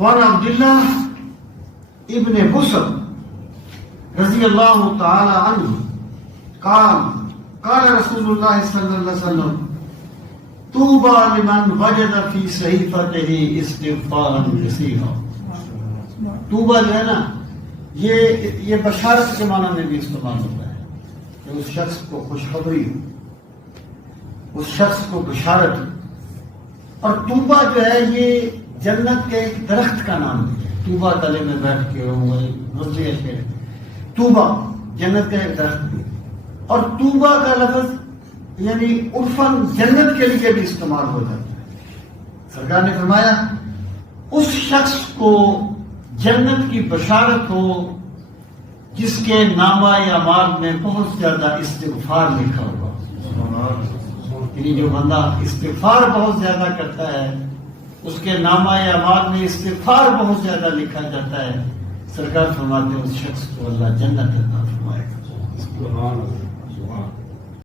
وعن عبد الله ابن بسر رضی اللہ تعالی عنہ قال قال رسول اللہ صلی اللہ علیہ وسلم طوبى لمن وجد في صحیفته استغفارا کثیرا. طوبہ جو ہے نا یہ بشارت کے معنی میں بھی استعمال ہوتا ہے کہ اس شخص کو خوشخبری ہو، اس شخص کو بشارت ہو. اور طوبہ جو ہے یہ جنت کے ایک درخت کا نام ہے. طوبہ تلے میں بیٹھ کے مرضی کے طوبہ جنت کا ایک درخت بھی. اور طوبہ کا لفظ یعنی عرفاً جنت کے لیے بھی استعمال ہو جاتا ہے. سرکار نے فرمایا اس شخص کو جنت کی بشارت ہو جس کے نامہ اعمال میں بہت زیادہ استغفار لکھا ہوا. یعنی جو بندہ استغفار بہت زیادہ کرتا ہے اس کے نامہ اعمال میں استغفار بہت زیادہ لکھا جاتا ہے. سرکار فرماتے ہیں اس شخص کو اللہ جنت عطا فرمائے گا.